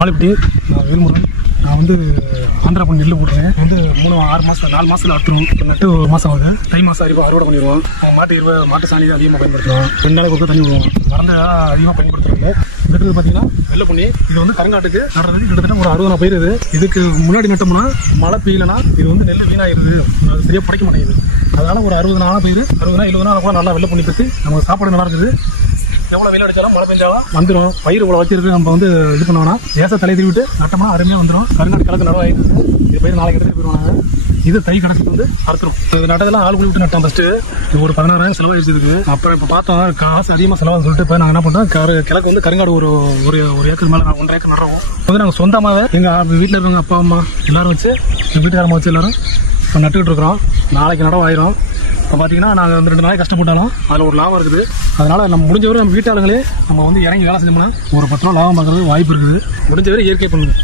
மாலிப்பட்டி வேல்முருகன். நான் வந்து ஆந்திரா பண்ணி நெல் போடுறேன். வந்து 4 மாதத்தில் அறுத்துரும். நட்டு 1 மாதம் ஆகுது. தை மாதம் அறுவடை பண்ணிடுவோம். மாட்டு சாணி அதிகமாக பயன்படுத்துவோம். 2 நாளைக்கு ஒருக்க தண்ணி விடுவோம். மறந்து அதிகமாக பயன்படுத்துறாங்க. இருக்கிறது பார்த்தீங்கன்னா வெள்ளை பண்ணி. இது வந்து கருங்காட்டுக்கு நடுறதுக்கு கிட்டத்தட்ட ஒரு 60 பயிர். இதுக்கு முன்னாடி நட்டோம்னா மழை பெய்யலைன்னா இது வந்து நெல் வீணாயிருது. அது சரியாக பிடிக்க மாட்டேங்குது. அதனால் ஒரு 60 நாள் பயிர் 60 70 நாள் கூட நல்லா வெள்ளை பண்ணி பற்றி நமக்கு சாப்பாடு நல்லா இருக்குது. எவ்வளோ வெயில் அடித்தாலும் மழை பெஞ்சாலும் வந்துடும். பயிர் இவ்வளோ வச்சிருக்கு. நம்ம வந்து இது பண்ணோம்னா ஏச தலை திருவிட்டு நட்டோம்னா அருமையாக வந்துடும். கருங்காட்டு கிழக்கு நடவாயிட்டு இது பயிர் நாளைக்கு எடுத்துகிட்டு போயிடுவாங்க. இது தை கிடக்கு வந்து அறுத்துரும். இது நட்டதெல்லாம் ஆள் விட்டு நட்டோம். ஃபஸ்ட்டு இது ஒரு 16,000 செலவாகிடுச்சு இருக்குது. அப்புறம் இப்போ பார்த்தோம் காசு அதிகமாக செலவாக சொல்லிட்டு இப்போ நாங்கள் என்ன பண்ணுறோம், கிழக்கு வந்து கருங்காடு ஒரு ஏக்கர் மேலே 1.5 ஏக்கர் நடுறோம். வந்து நாங்கள் சொந்தமாகவே எங்கள் வீட்டில் இருக்கவங்க அப்பா அம்மா எல்லோரும் வச்சு எங்கள் வீட்டுக்காரமாக வச்சு எல்லோரும் இப்போ நட்டுக்கிட்டு இருக்கிறோம். நாளைக்கு நடவாயிரும். இப்போ பார்த்தீங்கன்னா நாங்கள் வந்து 2 நாளைக்கு கஷ்டப்பட்டாலும் அதில் ஒரு லாபம் இருக்குது. அதனால் நம்ம முடிஞ்சவரை நம்ம வீட்டாளங்களே நம்ம வந்து இறங்கி வேலை செஞ்சோம்னா ஒரு 10 ரூபா லாபம் பார்க்குறது வாய்ப்பு இருக்குது. முடிஞ்சவரை இயற்கை பண்ணுங்க.